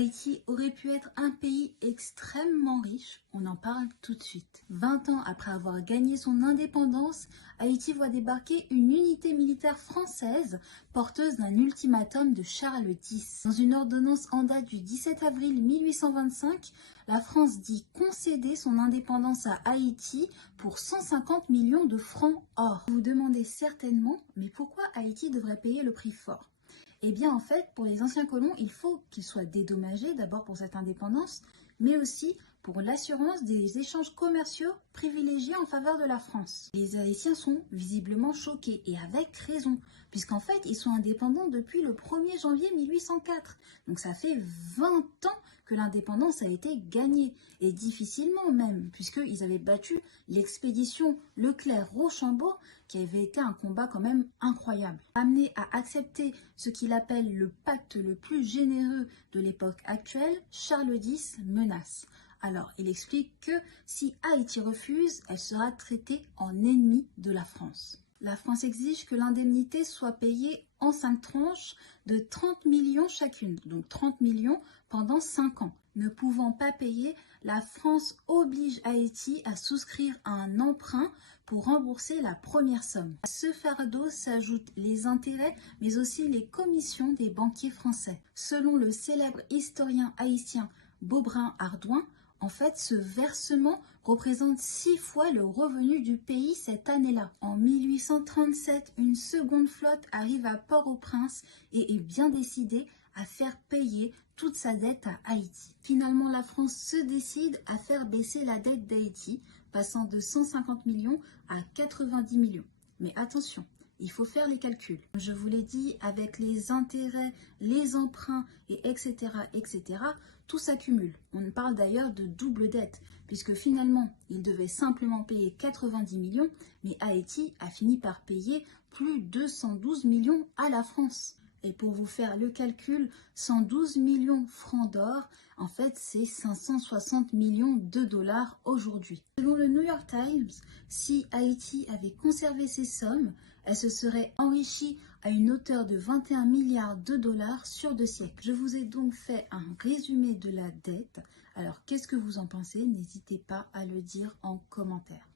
Haïti aurait pu être un pays extrêmement riche, on en parle tout de suite. 20 ans après avoir gagné son indépendance, Haïti voit débarquer une unité militaire française porteuse d'un ultimatum de Charles X. Dans une ordonnance en date du 17 avril 1825, la France dit concéder son indépendance à Haïti pour 150 millions de francs or. Vous vous demandez certainement, mais pourquoi Haïti devrait payer le prix fort ? Eh bien, en fait, pour les anciens colons, il faut qu'ils soient dédommagés, d'abord pour cette indépendance, mais aussi pour l'assurance des échanges commerciaux privilégiés en faveur de la France. Les Haïtiens sont visiblement choqués, et avec raison, puisqu'en fait, ils sont indépendants depuis le 1er janvier 1804. Donc ça fait 20 ans que l'indépendance a été gagnée, et difficilement même, puisqu'ils avaient battu l'expédition Leclerc-Rochambeau, qui avait été un combat quand même incroyable. Amené à accepter ce qu'il appelle le pacte le plus généreux de l'époque actuelle, Charles X menace. Alors, il explique que si Haïti refuse, elle sera traitée en ennemie de la France. La France exige que l'indemnité soit payée en 5 tranches de 30 millions chacune, donc 30 millions pendant 5 ans. Ne pouvant pas payer, la France oblige Haïti à souscrire à un emprunt pour rembourser la première somme. À ce fardeau s'ajoutent les intérêts, mais aussi les commissions des banquiers français. Selon le célèbre historien haïtien Beaubrun-Ardouin, en fait, ce versement représente 6 fois le revenu du pays cette année-là. En 1837, une seconde flotte arrive à Port-au-Prince et est bien décidée à faire payer toute sa dette à Haïti. Finalement, la France se décide à faire baisser la dette d'Haïti, passant de 150 millions à 90 millions. Mais attention, il faut faire les calculs. Je vous l'ai dit, avec les intérêts, les emprunts, etc., tout s'accumule. On parle d'ailleurs de double dette, puisque finalement, il devait simplement payer 90 millions, mais Haïti a fini par payer plus de 112 millions à la France. Et pour vous faire le calcul, 112 millions francs d'or, en fait, c'est 560 millions de dollars aujourd'hui. Selon le New York Times, si Haïti avait conservé ces sommes, elle se serait enrichie à une hauteur de 21 milliards de dollars sur 2 siècles. Je vous ai donc fait un résumé de la dette. Alors, qu'est-ce que vous en pensez? N'hésitez pas à le dire en commentaire.